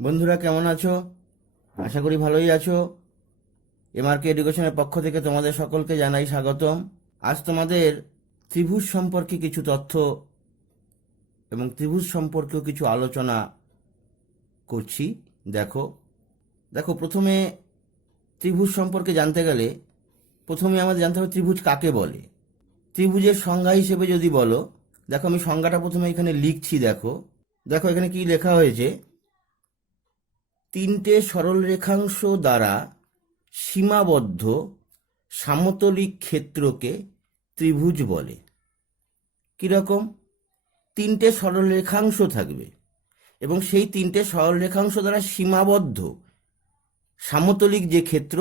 বন্ধুরা কেমন আছো? আশা করি ভালোই আছো। এমআরকে এডুকেশনের পক্ষ থেকে তোমাদের সকলকে জানাই স্বাগতম। আজ তোমাদের ত্রিভুজ সম্পর্কে কিছু তথ্য এবং ত্রিভুজ সম্পর্কেও কিছু আলোচনা করছি। দেখো দেখো প্রথমে ত্রিভুজ সম্পর্কে জানতে গেলে প্রথমে আমাদের জানতে হবে ত্রিভুজ কাকে বলে। ত্রিভুজের সংজ্ঞা হিসেবে যদি বলো, দেখো আমি সংজ্ঞাটা প্রথমে এখানে লিখছি। দেখো দেখো এখানে কি লেখা হয়েছে, তিনটে সরল রেখাংশ দ্বারা সীমাবদ্ধ সমতলিক ক্ষেত্রকে ত্রিভুজ বলে। কিরকম? তিনটে সরল রেখাংশ থাকবে এবং সেই তিনটে সরল রেখাংশ দ্বারা সীমাবদ্ধ সমতলিক যে ক্ষেত্র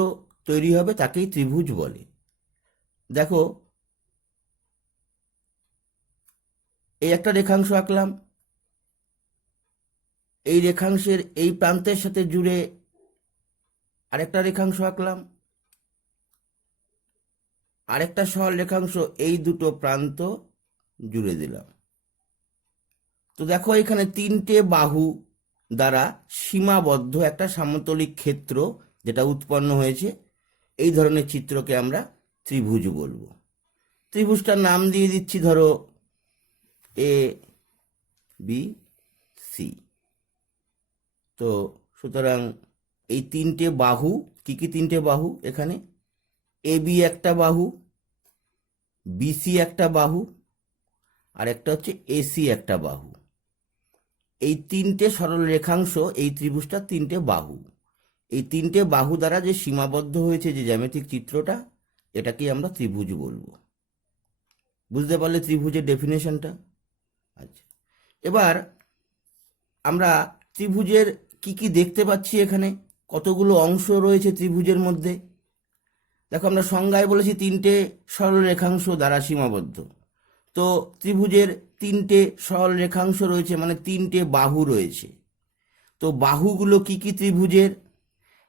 তৈরি হবে তাকেই ত্রিভুজ বলে। দেখো এই একটা রেখাংশ আঁকলাম, এই রেখাংশের এই প্রান্তের সাথে জুড়ে আরেকটা রেখাংশ আঁকলাম, আরেকটা সরল রেখাংশ এই দুটো প্রান্ত জুড়ে দিলাম। তো দেখো এখানে তিনটে বাহু দ্বারা সীমাবদ্ধ একটা সমতলিক ক্ষেত্র যেটা উৎপন্ন হয়েছে, এই ধরনের চিত্রকে আমরা ত্রিভুজ বলবো। ত্রিভুজটার নাম দিয়ে দিচ্ছি ধরো এ বি সি। তো সুতরাং এই তিনটে বাহু কি কি? তিনটে বাহু এখানে এ বি একটা বাহু, বিসি একটা বাহু, আর একটা হচ্ছে এসি একটা বাহু। এই তিনটে সরল রেখাংশ এই ত্রিভুজটার তিনটে বাহু। এই তিনটে বাহু দ্বারা যে সীমাবদ্ধ হয়েছে যে জ্যামিতিক চিত্রটা, এটাকেই আমরা ত্রিভুজ বলবো। বুঝতে পারলে ত্রিভুজের ডেফিনেশনটা? আচ্ছা, এবার আমরা ত্রিভুজের কি কি দেখতে পাচ্ছি, এখানে কতগুলো অংশ রয়েছে ত্রিভুজের মধ্যে। দেখো আমরা সংজ্ঞায় বলেছি তিনটে সরল রেখাংশ দ্বারা সীমাবদ্ধ। তো ত্রিভুজের তিনটে সরল রেখাংশ রয়েছে, মানে তিনটে বাহু রয়েছে। তো বাহুগুলো কি কি ত্রিভুজের?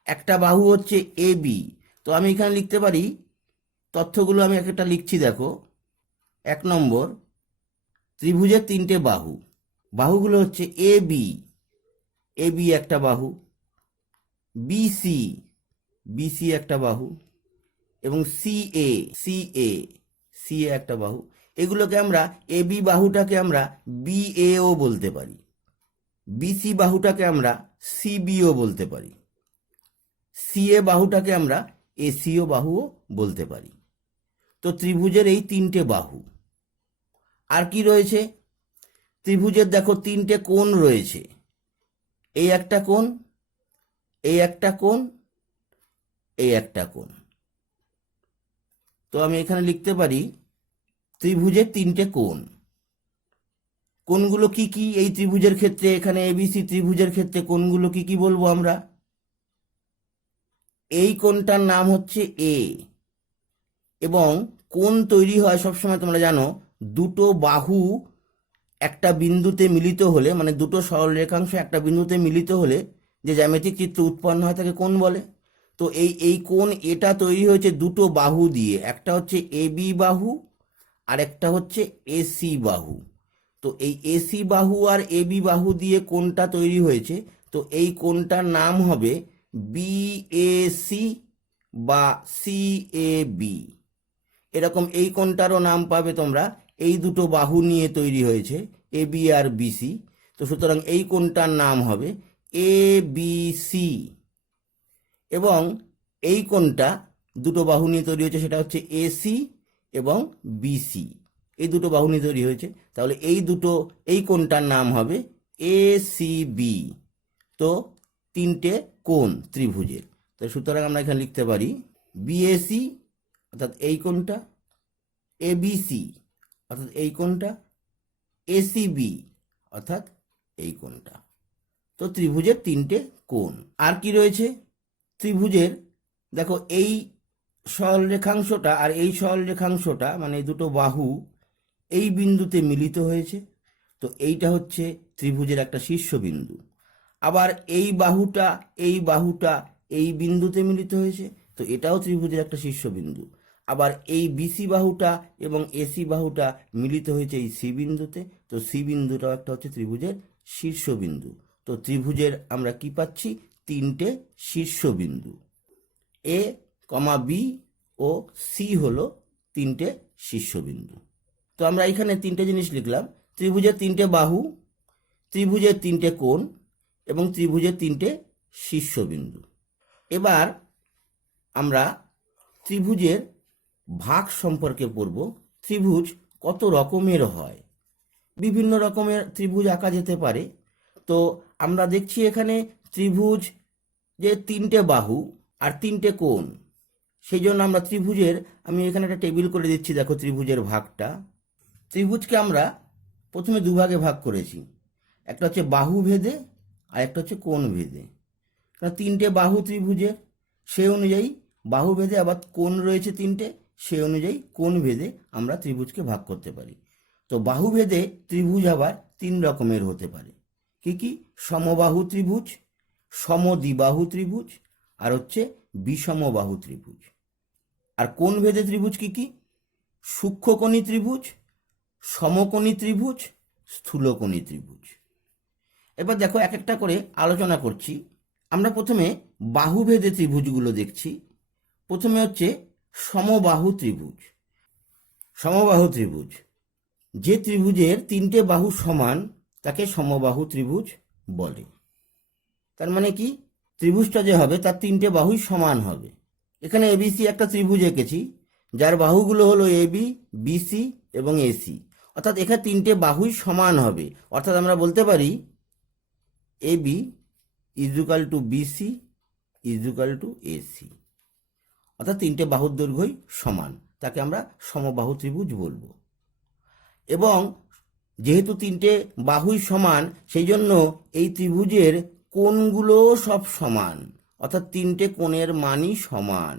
একটা বাহু হচ্ছে এ বি। তো আমি এখানে লিখতে পারি, তথ্যগুলো আমি একটা লিখছি। দেখো 1 নম্বর, ত্রিভুজের তিনটে বাহু, বাহুগুলো হচ্ছে এ বি, এ বি একটা বাহু, বিসি, বিসি একটা বাহু, এবং সি এ, সি এ, সি এ একটা বাহু। এগুলোকে আমরা এ বি বাহুটাকে আমরা বি এও বলতে পারি, বিসি বাহুটাকে আমরা সিবিও বলতে পারি, সিএ বাহুটাকে আমরা এসিও বাহুও বলতে পারি। তো ত্রিভুজের এই তিনটে বাহু। আর কি রয়েছে? ত্রিভুজের দেখো তিনটে কোণ রয়েছে, এই একটা কোণ, এই একটা কোণ, এই একটা কোণ। তো আমি এখানে লিখতে পারি ত্রিভুজের তিনটে কোণ। কোণগুলো কি কি এই ত্রিভুজের ক্ষেত্রে? এখানে এবিসি ত্রিভুজের ক্ষেত্রে কোণগুলো কি কি বলবো আমরা? এই কোণটার নাম হচ্ছে এ। এবং কোণ তৈরি হয় সবসময় তোমরা জানো, দুটো বাহু একটা বিন্দুতে মিলিত হলে, মানে দুটো সরল রেখাংশ একটা বিন্দুতে মিলিত হলে যে জ্যামিতিক চিত্র উৎপন্ন হয় তাকে কোণ বলে। তো এই কোণ এটা তৈরি হয়েছে দুটো বাহু দিয়ে, একটা হচ্ছে এ বি বাহু আর একটা হচ্ছে এসি বাহু। তো এই এসি বাহু আর এ বি বাহু দিয়ে কোণটা তৈরি হয়েছে। তো এই কোণটার নাম হবে বিএসি বা সিএবি। এরকম এই কোণটারও নাম পাবে তোমরা, এই দুটো বাহু নিয়ে তৈরি হয়েছে এ বি আর বিসি। তো সুতরাং এই কোণটার নাম হবে এ বি সি। এবং এই কোণটা দুটো বাহু নিয়ে তৈরি হয়েছে, সেটা হচ্ছে এসি এবং বিসি। এই দুটো বাহু নিয়ে তৈরি হয়েছে, তাহলে এই কোণটার নাম হবে এসিবি। তো তিনটে কোণ ত্রিভুজের। তো সুতরাং আমরা এখানে লিখতে পারি বিএসি অর্থাৎ এই কোণটা, এবিসি অর্থাৎ এই কোণটা, এসিবি অর্থাৎ এই কোণটা। তো ত্রিভুজের তিনটে কোণ। আর কি রয়েছে ত্রিভুজের? দেখো এই সরল রেখাংশটা আর এই সরল রেখাংশটা, মানে এই দুটো বাহু এই বিন্দুতে মিলিত হয়েছে। তো এইটা হচ্ছে ত্রিভুজের একটা শীর্ষবিন্দু। আবার এই বাহুটা এই বাহুটা এই বিন্দুতে মিলিত হয়েছে, তো এটাও ত্রিভুজের একটা শীর্ষবিন্দু। আবার এই বিসি বাহুটা এবং এসি বাহুটা মিলিত হয়েছে এই সি বিন্দুতে, তো সি বিন্দুটাও একটা হচ্ছে ত্রিভুজের শীর্ষবিন্দু। তো তো ত্রিভুজের আমরা কি পাচ্ছি, তিনটে শীর্ষবিন্দু, এ কমা বি ও সি হলো তিনটে শীর্ষবিন্দু। তো আমরা এখানে তিনটে জিনিস লিখলাম, ত্রিভুজের তিনটে বাহু, ত্রিভুজের তিনটে কোণ এবং ত্রিভুজের তিনটে শীর্ষবিন্দু। এবার আমরা ত্রিভুজের ভাগ সম্পর্কে পড়ব। ত্রিভুজ কত রকমের হয়, বিভিন্ন রকমের ত্রিভুজ আঁকা যেতে পারে। তো আমরা দেখছি এখানে ত্রিভুজ যে তিনটে বাহু আর তিনটে কোণ, সেই জন্য আমরা ত্রিভুজের, আমি এখানে একটা টেবিল করে দিচ্ছি, দেখো ত্রিভুজের ভাগটা। ত্রিভুজকে আমরা প্রথমে দুভাগে ভাগ করেছি, একটা হচ্ছে বাহু ভেদে আর একটা হচ্ছে কোণ ভেদে। কারণ তিনটে বাহু ত্রিভুজের, সেই অনুযায়ী বাহু ভেদে, আবার কোণ রয়েছে তিনটে, সেই অনুযায়ী কোণ ভেদে আমরা ত্রিভুজকে ভাগ করতে পারি। তো বাহু ভেদে ত্রিভুজ আবার তিন রকমের হতে পারে। কি কি? সমবাহু ত্রিভুজ, সমদ্বিবাহু ত্রিভুজ, আর হচ্ছে বিষমবাহু ত্রিভুজ। আর কোণ ভেদে ত্রিভুজ কি কি? সূক্ষ্মকোণী ত্রিভুজ, সমকোণী ত্রিভুজ, স্থূলকোণী ত্রিভুজ। এবার দেখো এক একটা করে আলোচনা করছি। আমরা প্রথমে বাহুভেদে ত্রিভুজগুলো দেখছি। প্রথমে হচ্ছে সমবাহু ত্রিভুজ। সমবাহু ত্রিভুজ, যে ত্রিভুজের তিনটে বাহু সমান তাকে সমবাহু ত্রিভুজ বলে। তার মানে কি, ত্রিভুজটা যে হবে তার তিনটে বাহুই সমান হবে। এখানে এবিসি একটা ত্রিভুজ এঁকেছি, যার বাহুগুলো হলো এবি, বিসি এবং এসি। অর্থাৎ এখানে তিনটে বাহুই সমান হবে। অর্থাৎ আমরা বলতে পারি AB equal to BC equal to AC. অর্থাৎ তিনটে বাহুর দৈর্ঘ্যই সমান, তাকে আমরা সমবাহু ত্রিভুজ বলবো। এবং যেহেতু তিনটে বাহুই সমান, সেই জন্য এই ত্রিভুজের কোণগুলো সব সমান, অর্থাৎ তিনটে কোণের মানই সমান।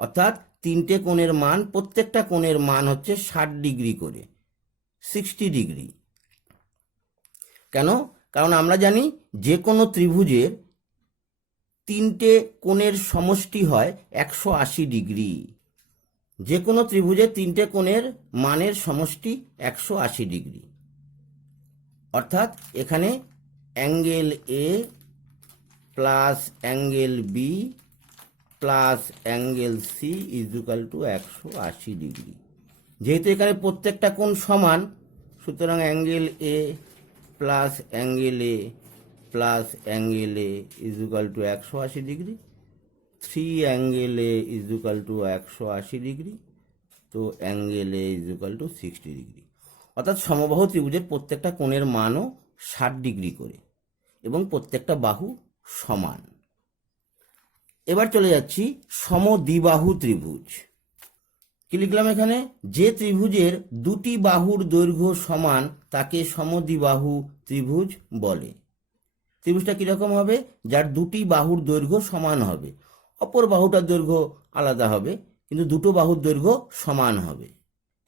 অর্থাৎ তিনটে কোণের মান, প্রত্যেকটা কোণের মান হচ্ছে 60 ডিগ্রি করে, 60 ডিগ্রি। কেন? কারণ আমরা জানি যে কোনো ত্রিভুজের তিনটে কোণের সমষ্টি হয় 180 ডিগ্রি। যে কোনো ত্রিভুজের তিনটে কোণের মানের সমষ্টি 180 ডিগ্রি। অর্থাৎ এখানে angle A plus angle B plus angle C equal to 180 degree. যেহেতু এখানে প্রত্যেকটা কোণ সমান, সুতরাং angle A plus angle A plus angle A equal to 180 degree. 3 angle A equal to 180 degree. তো angle A equal to 60 degree. অর্থাৎ সমবাহু ত্রিভুজের প্রত্যেকটা কোণের মানও 60 ডিগ্রি করে এবং প্রত্যেকটা বাহু সমান। এবার চলে যাচ্ছি সমদ্বিবাহু ত্রিভুজ। কি লিখলাম এখানে? যে ত্রিভুজের দুটি বাহুর দৈর্ঘ্য সমান তাকে সমদ্বিবাহু ত্রিভুজ বলে। ত্রিভুজটা কিরকম হবে? যার দুটি বাহুর দৈর্ঘ্য সমান হবে, অপর বাহুটার দৈর্ঘ্য আলাদা হবে, কিন্তু দুটো বাহুর দৈর্ঘ্য সমান হবে।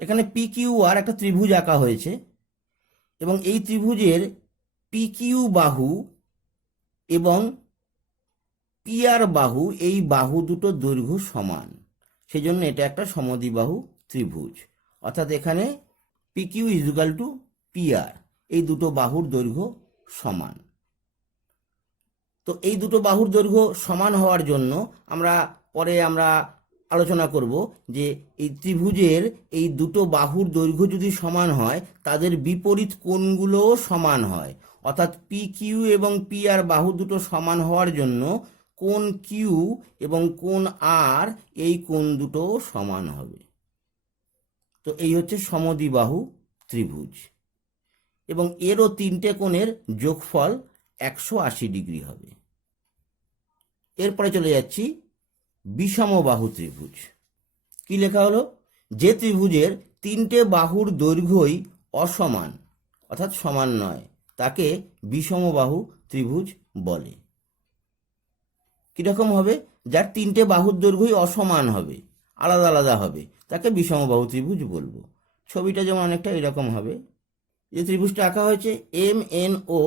এখানে পি কিউ আর একটা ত্রিভুজ আঁকা হয়েছে এবং এই ত্রিভুজের পি কিউ বাহু এবং পি আর বাহু, এই বাহু দুটো দৈর্ঘ্য সমান, সেই জন্য এটা একটা সমদ্বিবাহু ত্রিভুজ। অর্থাৎ এখানে P Q equal to P R, এই দুটো বাহুর দৈর্ঘ্য সমান। তো এই দুটো বাহুর দৈর্ঘ্য সমান হওয়ার জন্য পরে আমরা আলোচনা করব যে এই ত্রিভুজের এই দুটো বাহুর দৈর্ঘ্য যদি সমান হয়, তাদের বিপরীত কোণগুলোও সমান হয়। অর্থাৎ পি কিউ এবং পি আর বাহু দুটো সমান হওয়ার জন্য কোণ কিউ এবং কোণ আর, এই কোণ দুটো সমান হবে। তো এই হচ্ছে সমদ্বিবাহু ত্রিভুজ এবং এরও তিনটে কোণের যোগফল 180 ডিগ্রি হবে। এরপরে চলে যাচ্ছি বিষমবাহু ত্রিভুজ। কি লেখা হলো? যে ত্রিভুজের তিনটে বাহুর দৈর্ঘ্যই অসমান, অর্থাৎ সমান নয়, তাকে বিষমবাহু ত্রিভুজ বলে। কিরকম হবে? যার তিনটে বাহুর দৈর্ঘ্যই অসমান হবে, আলাদা আলাদা হবে, তাকে বিষমবাহু ত্রিভুজ বলবো। ছবিটা যেমন অনেকটা এরকম হবে। যে ত্রিভুজটা আঁকা হয়েছে এম এন ও,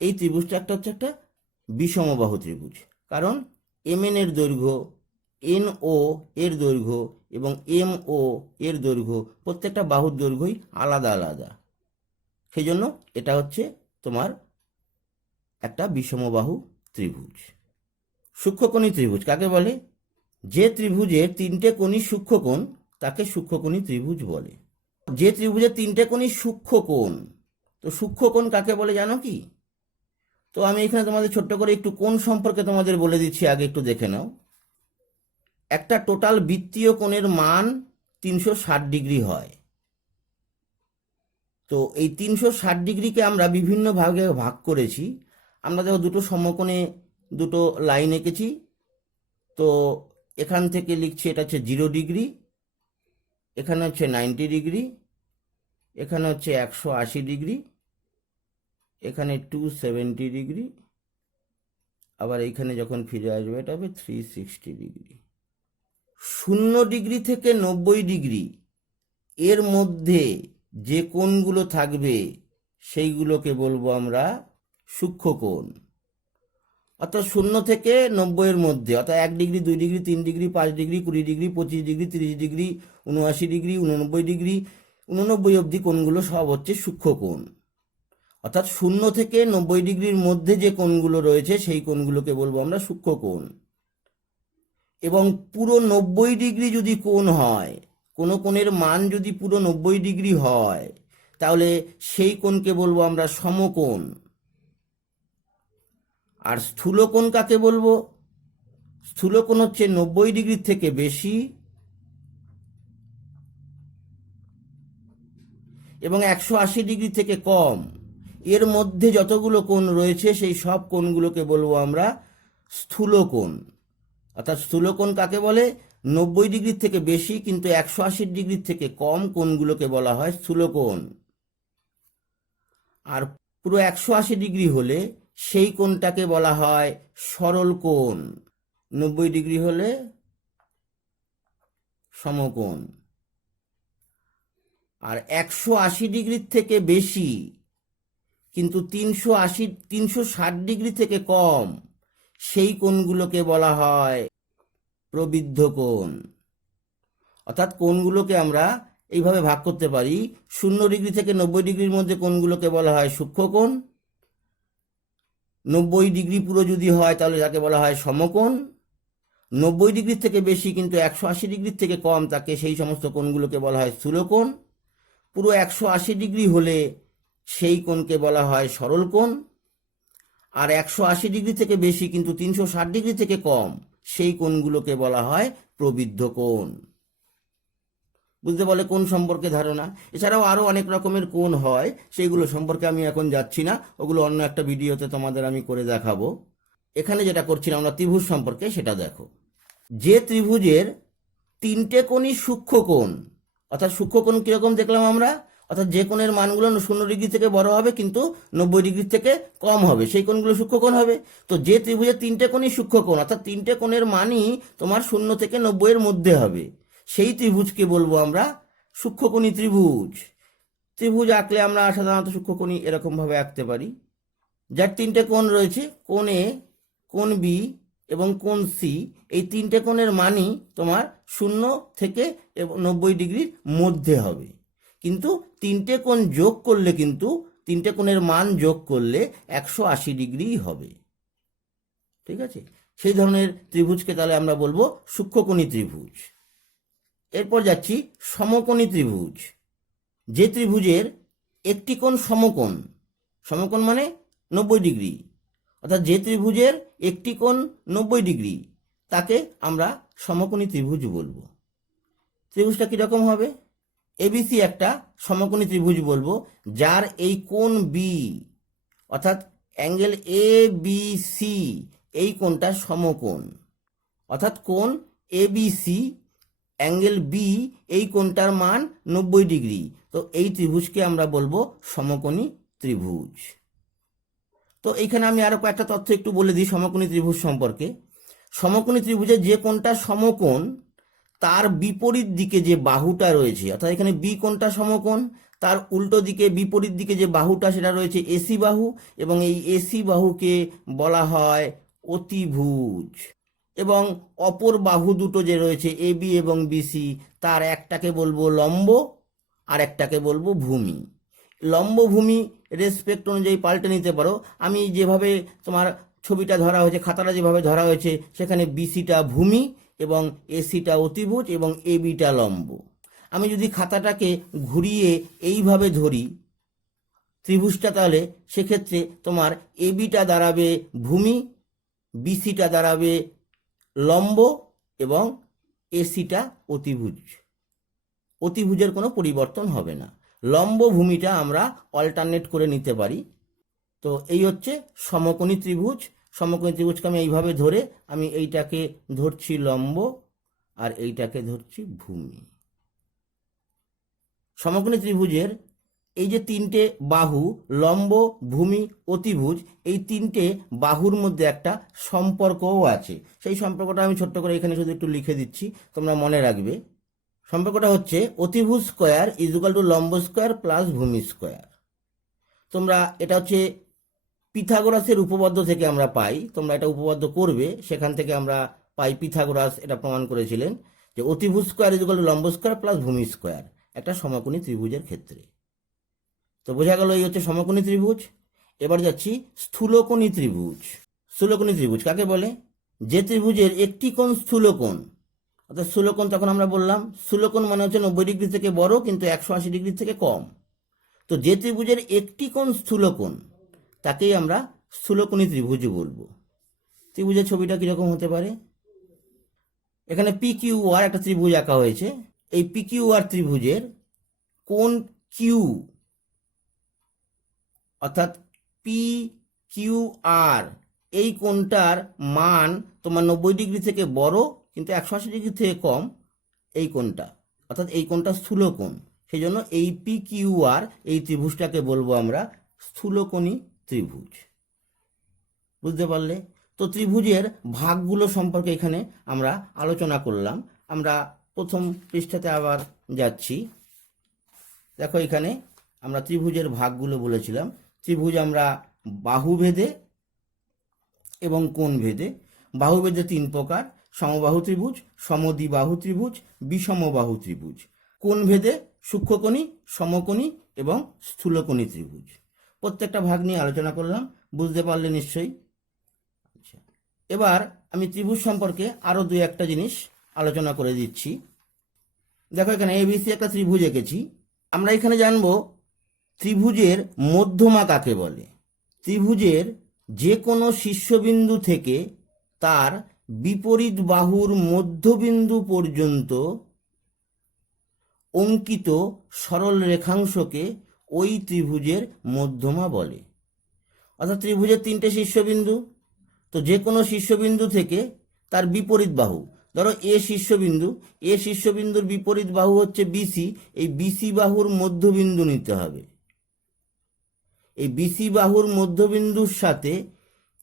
এই ত্রিভুজটা হচ্ছে একটা বিষমবাহু ত্রিভুজ। কারণ এম এন এর দৈর্ঘ্য, এন ও এর দৈর্ঘ্য এবং এম ও এর দৈর্ঘ্য, প্রত্যেকটা বাহুর দৈর্ঘ্যই আলাদা আলাদা, সেই জন্য এটা হচ্ছে তোমার একটা বিষমবাহু ত্রিভুজ। সূক্ষ্মকোণী ত্রিভুজ কাকে বলে? যে ত্রিভুজের তিনটে কোণই সূক্ষ্মকোণ তাকে সূক্ষ্মকোণী ত্রিভুজ বলে। যে ত্রিভুজের তিনটে কোণই সূক্ষ্মকোণ, তো সূক্ষ্মকোণ কাকে বলে জানো কি? তো আমি এখানে তোমাদের ছোট্ট করে একটু কোণ সম্পর্কে তোমাদের বলে দিচ্ছি, আগে একটু দেখে নাও। একটা টোটাল বৃত্তীয় কোণের মান 360 ডিগ্রি হয়। তো এই 360 ডিগ্রিকে আমরা বিভিন্ন ভাগে ভাগ করেছি। আমরা দেখো দুটো সমকোণে দুটো লাইন এঁকেছি। তো এখান থেকে লিখছি এটা হচ্ছে 0 ডিগ্রি, এখানে হচ্ছে 90 ডিগ্রি, এখানে হচ্ছে 180 ডিগ্রি, এখানে 270 ডিগ্রি, আবার এইখানে যখন ফিরে আসবে এটা হবে 360 ডিগ্রি। 0 ডিগ্রি থেকে 90 ডিগ্রি এর মধ্যে যে কোণগুলো থাকবে সেইগুলোকে বলবো আমরা সূক্ষ্মকোণ। অর্থাৎ 0 থেকে 90 এর মধ্যে, অর্থাৎ 1 degree, 2 degree, 3 degree, 5 degree, 20 degree, 25 degree, 30 degree, 79 degree, 89 degree, 89 অবধি কোণগুলো সব হচ্ছে সূক্ষ্মকোণ। অর্থাৎ 0 থেকে 90 ডিগ্রির মধ্যে যে কোণগুলো রয়েছে সেই কোণগুলোকে বলবো আমরা সূক্ষ্মকোণ। এবং পুরো 90 ডিগ্রি যদি কোণ হয়, কোনো কোণের মান যদি পুরো 90 ডিগ্রি হয়, তাহলে সেই কোণকে বলবো আমরা সমকোণ। আর স্থূলকোণ কাকে বলবো? স্থূলকোণ হচ্ছে 90 ডিগ্রির থেকে বেশি এবং 180 ডিগ্রি থেকে কম, এর মধ্যে যতগুলো কোণ রয়েছে সেই সব কোণগুলোকে বলবো আমরা স্থূলকোণ। অর্থাৎ স্থূলকোণ কাকে বলে? 90 ডিগ্রির থেকে বেশি কিন্তু 180 ডিগ্রির থেকে কম কোণগুলোকে বলা হয় স্থূলকোণ। আর পুরো 180 ডিগ্রি হলে সেই কোণটাকে বলা হয় সরল কোণ। 90 ডিগ্রি হলে সমকোণ। আর 180 ডিগ্রির থেকে বেশি কিন্তু 360 ডিগ্রি থেকে কম সেই কোণগুলোকে বলা হয় প্রবৃদ্ধ কোণ। অর্থাৎ কোণগুলোকে আমরা এইভাবে ভাগ করতে পারি, 0 ডিগ্রি থেকে 90 ডিগ্রির মধ্যে কোণগুলোকে বলা হয় সূক্ষ্মকোণ, 90 ডিগ্রি পুরো যদি হয় তাহলে যাকে বলা হয় সমকোণ, 90 ডিগ্রির থেকে বেশি কিন্তু 180 ডিগ্রির থেকে কম তাকে সেই সমস্ত কোণগুলোকে বলা হয় স্থূলকোণ, পুরো 180 ডিগ্রি হলে সেই কোণকে বলা হয় সরল কোণ, আর 180 ডিগ্রি থেকে বেশি কিন্তু 360 ডিগ্রি থেকে কম সেই কোণগুলোকে বলা হয় প্রবৃদ্ধ কোণ। বুঝতে পারলে কোণ সম্পর্কে ধারণা? এছাড়াও আরও অনেক রকমের কোণ হয়, সেইগুলো সম্পর্কে আমি এখন যাচ্ছি না, ওগুলো অন্য একটা ভিডিওতে তোমাদের আমি করে দেখাবো। এখানে যেটা করছিলাম আমরা ত্রিভুজ সম্পর্কে, সেটা দেখো। যে ত্রিভুজের তিনটে কোণই সূক্ষ্মকোণ, অর্থাৎ সূক্ষ্মকোণ কীরকম দেখলাম আমরা? অর্থাৎ যে কোণের মানগুলো 0 ডিগ্রি থেকে বড় হবে কিন্তু 90 ডিগ্রি থেকে কম হবে সেই কোণগুলো সূক্ষ্মকোণ হবে। তো যে ত্রিভুজের তিনটে কোণই সূক্ষ্মকোণ, অর্থাৎ তিনটে কোণের মানই তোমার 0 থেকে 90 এর মধ্যে হবে, সেই ত্রিভুজকে বলবো আমরা সূক্ষ্মকোণী ত্রিভুজ। ত্রিভুজ আঁকলে আমরা সাধারণত সূক্ষ্মকোণী এরকমভাবে আঁকতে পারি, যার তিনটে কোণ রয়েছে, কোণ এ, কোণ বি এবং কোণ সি। এই তিনটে কোণের মানই তোমার 0 থেকে 90 ডিগ্রির মধ্যে হবে, কিন্তু তিনটে কোণ যোগ করলে কিন্তু তিনটে কোণের মান যোগ করলে 180 ডিগ্রি হবে। ঠিক আছে? সেই ধরনের ত্রিভুজকে তাহলে আমরা বলবো সূক্ষ্মকোণী ত্রিভুজ। এরপর যাচ্ছি সমকোণী ত্রিভুজ। যে ত্রিভুজের একটি কোণ সমকোণ, সমকোণ মানে 90 ডিগ্রি, অর্থাৎ যে ত্রিভুজের একটি কোণ 90 ডিগ্রি তাকে আমরা সমকোণী ত্রিভুজ বলবো। ত্রিভুজটা কীরকম হবে? এবিসি একটা সমকোণী ত্রিভুজ বলবো, যার এই কোণ বি অর্থাৎ অ্যাঙ্গেল এ বি সি এই কোণটা সমকোণ, অর্থাৎ কোণ এবিসি অ্যাঙ্গেল বি এই কোণটার মান 90 ডিগ্রি। তো এই ত্রিভুজকে আমরা বলবো সমকোণী ত্রিভুজ। তো এইখানে আমি আরো কয়েকটা তথ্য একটু বলে দিই সমকোণী ত্রিভুজ সম্পর্কে। সমকোণী ত্রিভুজের যে কোণটা সমকোণ তার বিপরীত দিকে যে বাহুটা রয়েছে, অর্থাৎ এখানে বি কোণটা সমকোণ, তার উল্টো দিকে বিপরীত দিকে যে বাহুটা সেটা রয়েছে এসি বাহু, এবং এই এসি বাহুকে বলা হয় অতিভুজ। এবং অপর বাহু দুটো যে রয়েছে এ বি এবং বিসি, তার একটাকে বলবো লম্ব আর একটাকে বলবো ভূমি। লম্ব ভূমি রেসপেক্ট অনুযায়ী পাল্টে নিতে পারো। আমি যেভাবে তোমার ছবিটা ধরা হয়েছে, খাতাটা যেভাবে ধরা হয়েছে, সেখানে বিসিটা ভূমি এবং এসিটা অতিভুজ এবং এবিটা লম্ব। আমি যদি খাতাটাকে ঘুরিয়ে এইভাবে ধরি ত্রিভুজটা, তাহলে সেক্ষেত্রে তোমার এবিটা দাঁড়াবে ভূমি, বিসিটা দাঁড়াবে লম্ব এবং এসিটা অতিভুজ। অতিভুজের কোনো পরিবর্তন হবে না। লম্ব ভূমিটা আমরা অল্টারনেট করে নিতে পারি। তো এই হচ্ছে সমকোণী ত্রিভুজ। সমকোণী ত্রিভুজকে আমি এইভাবে ধরে আমি এইটাকে ধরছি লম্ব আর এইটাকে ধরছি ভূমি। সমকোণী ত্রিভুজের এই যে তিনটে বাহু, লম্ব, ভূমি, অতিভুজ, এই তিনটে বাহুর মধ্যে একটা সম্পর্কও আছে। সেই সম্পর্কটা আমি ছোট্ট করে এখানে শুধু একটু লিখে দিচ্ছি, তোমরা মনে রাখবে। সম্পর্কটা হচ্ছে অতিভুজ স্কোয়ার ইজ ইকুয়াল টু লম্ব স্কোয়ার প্লাস ভূমি স্কোয়ার। তোমরা এটা হচ্ছে পিথাগোরাসের উপপাদ্য থেকে আমরা পাই, তোমরা এটা উপপাদ্য করবে, সেখান থেকে আমরা পাই। পিথাগোরাস এটা প্রমাণ করেছিলেন যে অতিভুজ স্কোয়ার ইজ ইকুয়াল টু লম্ব স্কোয়ার প্লাস ভূমি স্কোয়ার একটা সমকোণী ত্রিভুজের ক্ষেত্রে। তো বোঝা গেল এই হচ্ছে সমকোণী ত্রিভুজ। এবার যাচ্ছি স্থূলকোণী ত্রিভুজ। স্থূলকোণী ত্রিভুজ কাকে বলে? যে ত্রিভুজের একটি কোণ স্থূলকোণ, অর্থাৎ স্থূলকোণ তখন আমরা বললাম স্থূলকোণ মানে হচ্ছে 90 ডিগ্রি থেকে বড় কিন্তু 180 ডিগ্রি থেকে কম। তো যে ত্রিভুজের একটি কোণ স্থূলকোণ তাকেই আমরা স্থূলকোণী ত্রিভুজ বলবো। ত্রিভুজের ছবিটা কিরকম হতে পারে? এখানে পি কিউ আর একটা ত্রিভুজ আঁকা হয়েছে। এই পি কিউ আর ত্রিভুজের কোণ কিউ, অর্থাৎ পি কিউ আর, এই কোণটার মান তোমার 90 ডিগ্রি থেকে বড় কিন্তু 180 ডিগ্রি থেকে কম, এই কোণটা, অর্থাৎ এই কোণটা স্থূলকোণ। সেই জন্য এই পি কিউ আর এই ত্রিভুজটাকে বলবো আমরা স্থূলকোণী ত্রিভুজ। বুঝতে পারলে? তো ত্রিভুজের ভাগগুলো সম্পর্কে এখানে আমরা আলোচনা করলাম। আমরা প্রথম পৃষ্ঠাতে আবার যাচ্ছি। দেখো এখানে আমরা ত্রিভুজের ভাগগুলো বলেছিলাম। ত্রিভুজ আমরা বাহুভেদে এবং কোণভেদে। বাহুভেদে 3 প্রকার: সমবাহু ত্রিভুজ, সমদ্বিবাহু ত্রিভুজ, বিষমবাহু ত্রিভুজ। কোণভেদে সূক্ষ্মকোণী, সমকোণী এবং স্থূলকোণী ত্রিভুজ। প্রত্যেকটা ভাগ নিয়ে আলোচনা করলাম, বুঝতে পারলে নিশ্চয়ই। আচ্ছা, এবার আমি ত্রিভুজ সম্পর্কে আরো 2-1টা জিনিস আলোচনা করে দিচ্ছি। দেখো এখানে এবিসি একটা ত্রিভুজ এঁকেছি। আমরা এখানে জানবো ত্রিভুজের মধ্যমা কাকে বলে। ত্রিভুজের যে কোনো শীর্ষবিন্দু থেকে তার বিপরীত বাহুর মধ্যবিন্দু পর্যন্ত অঙ্কিত সরল রেখাংশকে ওই ত্রিভুজের মধ্যমা বলে। অর্থাৎ ত্রিভুজের 3টে শীর্ষবিন্দু, তো যে কোনো শীর্ষবিন্দু থেকে তার বিপরীত বাহু, ধরো এ শীর্ষবিন্দু, এ শীর্ষবিন্দুর বিপরীত বাহু হচ্ছে বিসি, এই বিসি বাহুর মধ্যবিন্দু নিতে হবে। এই বিসি বাহুর মধ্যবিন্দুর সাথে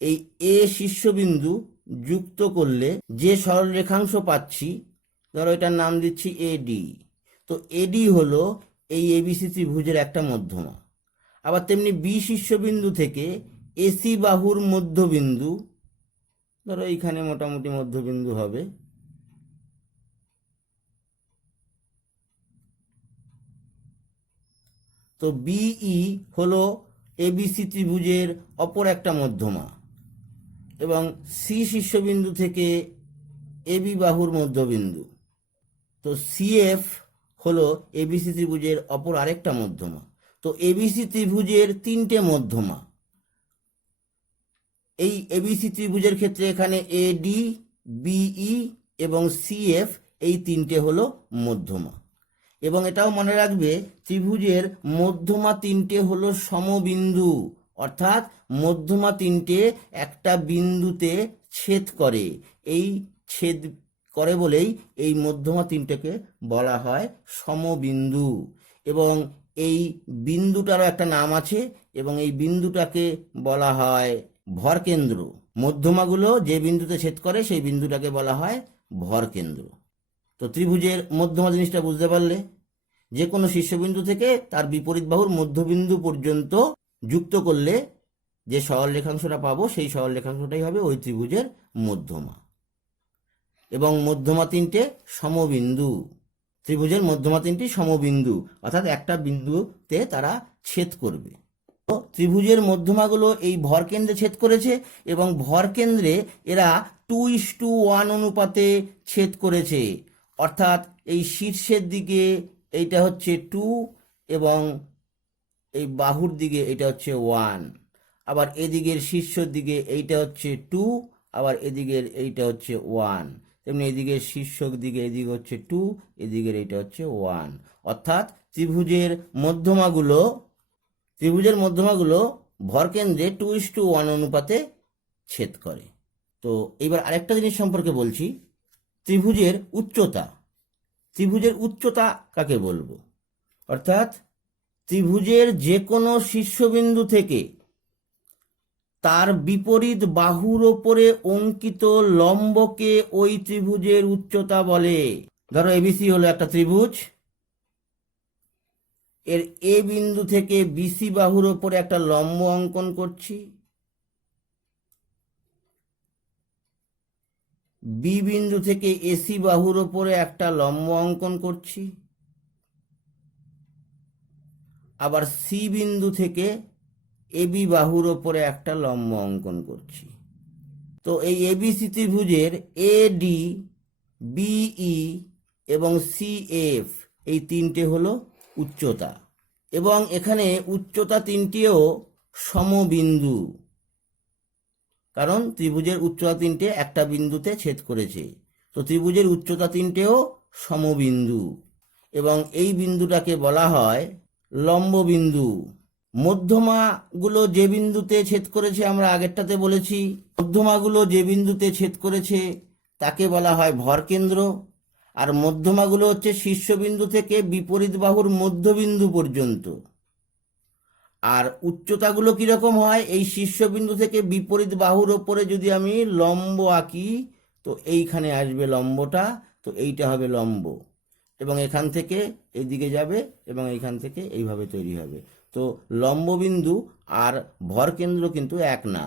এই এ শীর্ষবিন্দু যুক্ত করলে যে সরল রেখাংশ পাচ্ছি, ধরো এটার নাম দিচ্ছি এডি। তো এডি হলো এই এবিসি ত্রিভুজের একটা মধ্যমা। আবার তেমনি বি শীর্ষবিন্দু থেকে এসি বাহুর মধ্যবিন্দু, ধরো এইখানে মোটামুটি মধ্যবিন্দু হবে, তো বিই হলো এবিসি ত্রিভুজের অপর একটা মধ্যমা। এবং সি শীর্ষবিন্দু থেকে এবি বাহুর মধ্যবিন্দু, তো সিএফ হলো এবিসি ত্রিভুজের অপর আরেকটা মধ্যমা। তো এবিসি ত্রিভুজের 3টে মধ্যমা। এই এবিসি ত্রিভুজের ক্ষেত্রে এখানে এডি, বিই এবং সিএফ এই 3টে হলো মধ্যমা। এবং এটাও মনে রাখবে ত্রিভুজের মধ্যমা 3টে হলো সমবিন্দু, অর্থাৎ মধ্যমা 3টে একটা বিন্দুতে ছেদ করে। এই ছেদ করে বলেই এই মধ্যমা 3টেকে বলা হয় সমবিন্দু। এবং এই বিন্দুটারও একটা নাম আছে এবং এই বিন্দুটাকে বলা হয় ভরকেন্দ্র। মধ্যমাগুলো যে বিন্দুতে ছেদ করে সেই বিন্দুটাকে বলা হয় ভরকেন্দ্র। তো ত্রিভুজের মধ্যমা জিনিসটা বুঝতে পারলে? যে কোনো শীর্ষবিন্দু থেকে তার বিপরীত বাহুর মধ্যবিন্দু পর্যন্ত যুক্ত করলে যে সরল রেখাংশটা পাবো সেই সরল রেখাংশটাই হবে ওই ত্রিভুজের মধ্যমা। এবং মধ্যমা 3টে সমবিন্দু। ত্রিভুজের মধ্যমা 3টি সমবিন্দু, অর্থাৎ একটা বিন্দুতে তারা ছেদ করবে। ত্রিভুজের মধ্যমাগুলো এই ভরকেন্দ্রে ছেদ করেছে এবং ভরকেন্দ্রে এরা 2:1 অনুপাতে ছেদ করেছে। অর্থাৎ এই শীর্ষের দিকে এইটা হচ্ছে 2 এবং এই বাহুর দিকে এটা হচ্ছে 1, আবার এদিকের শীর্ষের দিকে এইটা হচ্ছে 2, আবার এদিকের এইটা হচ্ছে 1, তেমনি এদিকের শীর্ষের দিকে এদিকে হচ্ছে 2, এদিকের এইটা হচ্ছে 1। অর্থাৎ ত্রিভুজের মধ্যমাগুলো ভরকেন্দ্রে 2:1 অনুপাতে ছেদ করে। তো এবার আরেকটা জিনিস সম্পর্কে বলছি, ত্রিভুজের উচ্চতা কাকে বলবো? অর্থাৎ ত্রিভুজের যে কোনো শীর্ষবিন্দু থেকে তার বিপরীত বাহুর ওপরে অঙ্কিত লম্বকে ওই ত্রিভুজের উচ্চতা বলে। ধরো এবিসি হলো একটা ত্রিভুজ, এর এ বিন্দু থেকে বিসি বাহুর ওপরে একটা লম্ব অঙ্কন করছি, বি বিন্দু থেকে এসি বাহুর ওপরে একটা লম্ব অঙ্কন করছি, আবার সি বিন্দু থেকে এবি বাহুর ওপরে একটা লম্ব অঙ্কন করছি। তো এই এবিসি ত্রিভুজের এডি, বিই এবং সিএফ এই তিনটে হলো উচ্চতা, এবং এখানে উচ্চতা তিনটিও সমবিন্দু, কারণ ত্রিভুজের উচ্চতা তিনটে একটা বিন্দুতে ছেদ করেছে। তো ত্রিভুজের উচ্চতা তিনটেও সমবিন্দু এবং এই বিন্দুটাকে বলা হয় লম্ব বিন্দু। মধ্যমাগুলো যে বিন্দুতে ছেদ করেছে, আমরা আগেরটাতে বলেছি, মধ্যমাগুলো যে বিন্দুতে ছেদ করেছে তাকে বলা হয় ভরকেন্দ্র, আর মধ্যমাগুলো হচ্ছে শীর্ষবিন্দু থেকে বিপরীত বাহুর মধ্যবিন্দু পর্যন্ত। আর উচ্চতাগুলো কিরকম হয়, এই শীর্ষবিন্দু থেকে বিপরীত বাহুর ওপরে যদি আমি লম্ব আঁকি তো এইখানে আসবে লম্বটা, তো এইটা হবে লম্ব, এবং এখান থেকে এইদিকে যাবে এবং এইখান থেকে এইভাবে তৈরি হবে। তো লম্ববিন্দু আর ভরকেন্দ্র কিন্তু এক না,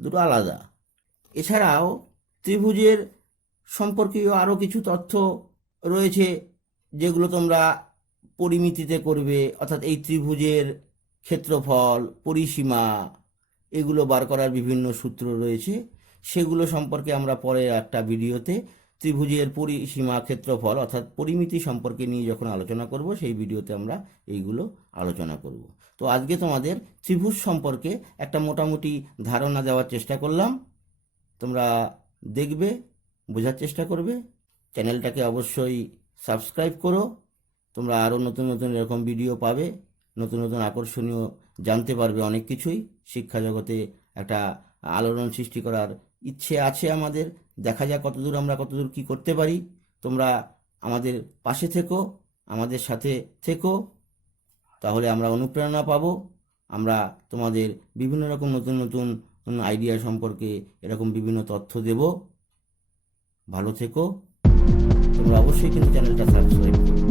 দুটো আলাদা। এছাড়াও ত্রিভুজের সম্পর্কীয় আরও কিছু তথ্য রয়েছে যেগুলো তোমরা পরিমিতিতে করবে, অর্থাৎ এই ত্রিভুজের ক্ষেত্রফল, পরিসীমা, এগুলো বার করার বিভিন্ন সূত্র রয়েছে, সেগুলো সম্পর্কে আমরা পরে একটা ভিডিওতে ত্রিভুজের পরিসীমা, ক্ষেত্রফল অর্থাৎ পরিমিতি সম্পর্কে নিয়ে যখন আলোচনা করব সেই ভিডিওতে আমরা এইগুলো আলোচনা করব। তো আজকে তোমাদের ত্রিভুজ সম্পর্কে একটা মোটামুটি ধারণা দেওয়ার চেষ্টা করলাম, তোমরা দেখবে, বোঝার চেষ্টা করবে। চ্যানেলটাকে অবশ্যই সাবস্ক্রাইব করো, তোমরা আরও নতুন নতুন এরকম ভিডিও পাবে, নতুন নতুন আকর্ষণীয় জানতে পারবে অনেক কিছুই। শিক্ষা জগতে একটা আলোড়ন সৃষ্টি করার ইচ্ছে আছে আমাদের, দেখা যাক কতদূর কি করতে পারি। তোমরা আমাদের পাশে থেকো, আমাদের সাথে থেকো, তাহলে আমরা অনুপ্রেরণা পাবো। আমরা তোমাদের বিভিন্ন রকম নতুন নতুন আইডিয়া সম্পর্কে এরকম বিভিন্ন তথ্য দেব। ভালো থেকো, তোমরা অবশ্যই কিন্তু চ্যানেলটা সাবস্ক্রাইব করো।